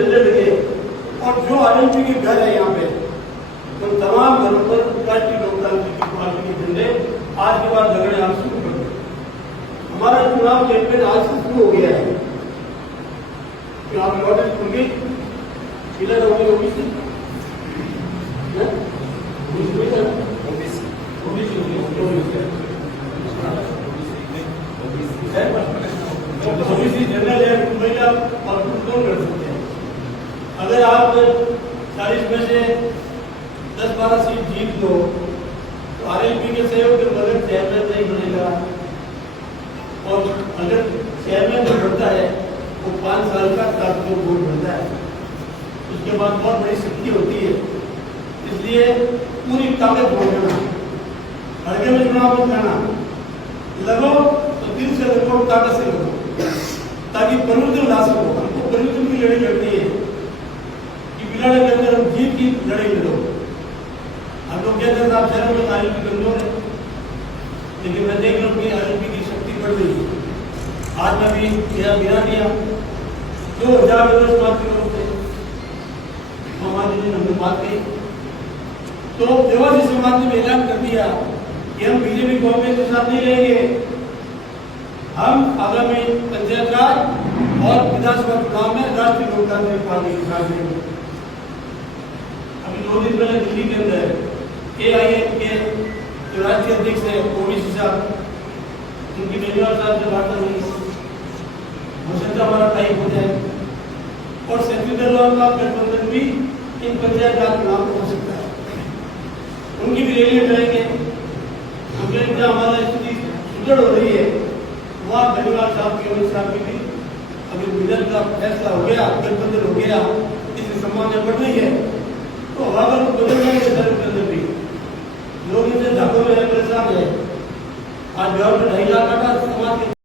लगे और जो आरएलपी के घर है यहाँ पे तो तमाम घरों पर राष्ट्रीय लोकतांत्रिक पार्टी के झंडे आज के बाद झगड़े आप शुरू कर दो। हमारा चुनाव कैंपेन आज से शुरू हो गया है। आप नोटिस होंगे किलर होंगे ओबीसी जनरल है महिला और दोनों लड़ सकते हैं। अगर आप 40 में से 10-12 सीट जीत दो तो आरएलपी के सहयोग के बगैर चेयरमैन नहीं बनेगा और अगर चेयरमैन जो बढ़ता है वो 5 साल का ताकतवर वोट बनता है, उसके बाद बहुत बड़ी शक्ति होती है। इसलिए पूरी ताकत वोट देना, हल्के में चुनाव मत करना, लगो तो दिल से लगो, ताकत से लगो ताकि परिवर्तन ला सको। हमको परिवर्तन की लड़ाई लड़नी है कि बिलाड़े के अंदर हम जीत की लड़ाई लड़ो। हम लोग कहते हैं आप शहरों में आरएलपी कमजोर है, लेकिन मैं देख रहा हूँ कि आरएलपी की शक्ति बढ़ रही है। आज मैं भी बिना दिया 2000 समाज के लोग थे, हमारे जी हमने बात कही तो देवासी समाज ने ऐलान कर दिया कि हम बीजेपी कांग्रेस के साथ नहीं रहेंगे। हम आगामी पंचायत राज और विधानसभा चुनाव में राष्ट्रीय लोकतांत्रिक पार्टी के साथ रहेंगे। अभी 2 दिन पहले दिल्ली के अंदर एआईएम के जो राष्ट्रीय अध्यक्ष है ओबीसी साहब, उनकी केजरीवाल साहब से वार्ता हुई, हो सकता हमारा टाइम हो जाए और सेंट्रल का गठबंधन भी इन पंचायत राज चुनाव में हो सकता है। उनकी भी रैली करेंगे। हमें हमारा स्थिति सुदृढ़ हो रही है वहाँ केजरीवाल साहब की अमित शाह की भी अभी विधन का फैसला हो गया, गठबंधन हो गया, इससे संभावना बढ़ रही है। तो अगर बदल जाएंगे धर्म के अंदर भी लोग इनसे धागों में परेशान है। आज बिहार में 2.5 लाख समाज के